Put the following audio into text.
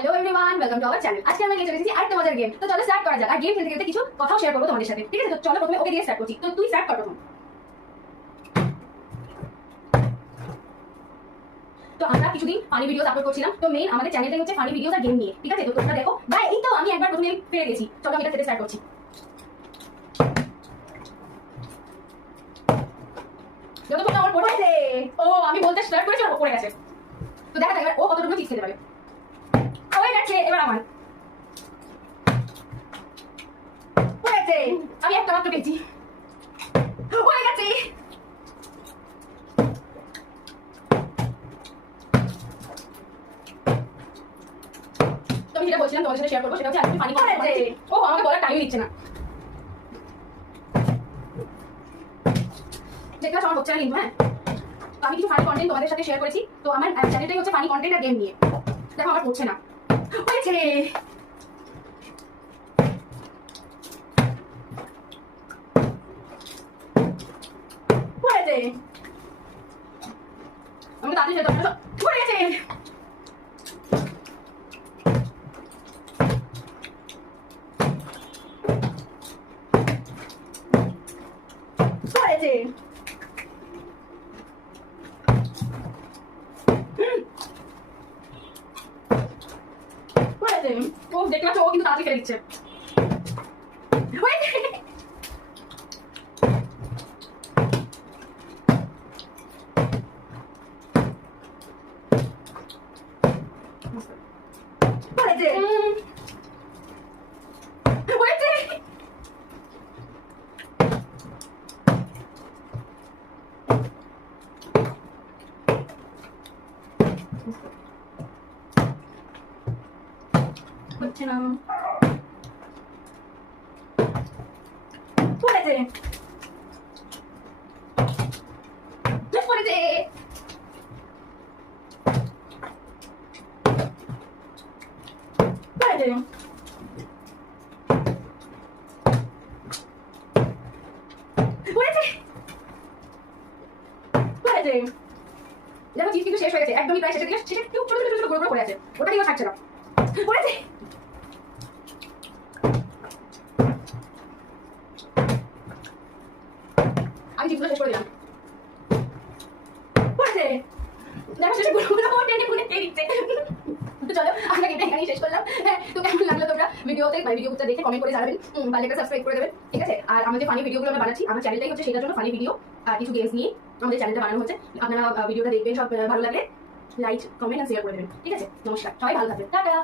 Hello everyone, welcome to our channel. আজকে আমরা নিয়ে চলে এসেছি আরেকটা মজার গেম। তো চলো স্টার্ট করা যাক। আর গেম খেলতে খেলতে কিছু কথাও শেয়ার করবো তোমাদের সাথে, ঠিক আছে? তো চলো প্রথমে ওকে দিয়ে স্টার্ট করছি। তো তুই স্টার্ট কর প্রথম। তো আমরা কিছুদিন ফানি ভিডিওস আপলোড করছিলাম। তো মেইন আমাদের চ্যানেলটাই হচ্ছে ফানি ভিডিওস আর গেম নিয়ে, ঠিক আছে? তো তোমরা দেখো। ভাই এই তো আমি একবার প্রথমে পেরে গেছি। চলো আমি এটা খেতে স্টার্ট করছি। যতক্ষণ আমার পড়েছে, ও আমি বলতে স্টার্ট করেছি আর ও পড়ে গেছে। তো দেখা যাক এবার ও কতটুকু চিজ খেতে পারে। হয়ে গেছে, এবার আমার পড়েছে। আমি একটা মাত্র পেয়েছি। হয়ে গেছে। আমি যেটা বলছিলাম তোমাদের সাথে শেয়ার করবো, সেটা হচ্ছে আজকে পানি কম আছে। ও আমাকে বলার টাইম দিচ্ছে না। দেখলাম আমার হচ্ছে না কিন্তু। হ্যাঁ, তো আমি কিছু ফানি কন্টেন্ট তোমাদের সাথে শেয়ার করেছি। তো আমার চ্যানেলটাই হচ্ছে ফানি কন্টেন্ট আর গেম নিয়ে। দেখো আমার হচ্ছে না। হয়েছে। হয়েছে। আমাকে তাড়াতাড়ি সেটা পড়ে গেছে। হয়েছে। হয়েছে। ও দেখলাম ও কিন্তু তাড়াতাড়ি ফেলে দিচ্ছে। হয়েছে। হয়েছে। হয়েছে। হচ্ছে না। পড়েছে। পড়েছে। পড়েছে। পড়েছে। পড়েছে। দেখো চিজ কিন্তু শেষ হয়ে গেছে, একদমই প্রায় শেষের দিকে। শেষে একটু ছোট ছোট ছোট গুঁড়ো গুঁড়ো পড়ে আছে, ওটা দিয়েও থাকছে না। পড়েছে। আমি চিপগুলো শেষ করে দিলাম। পড়েছে। দেখো শেষে গুঁড়ো গুঁড়ো টেনে গুনে খেয়ে দিচ্ছে। তো চলো আমরা এটা এখানেই শেষ করলাম। হ্যাঁ, তো কেমন লাগলো তোমরা ভিডিওতে ভিডিওটা দেখে কমেন্ট করে জানাবেন, ভালো একটা সাবস্ক্রাইব করে দেবেন, ঠিক আছে? আর আমাদের ফানি ভিডিওগুলো আমরা বানাচ্ছি, আমার চ্যানেলটাই হচ্ছে সেটার জন্য ফানি ভিডিও আর কিছু গেমস নিয়ে আমাদের চ্যানেলটা বানানো হচ্ছে। আপনারা ভিডিওটা দেখবেন, সব ভালো লাগলে লাইক কমেন্ট আর শেয়ার করে দেবেন, ঠিক আছে? নমস্কার, সবাই ভালো থাকবেন, টাটা।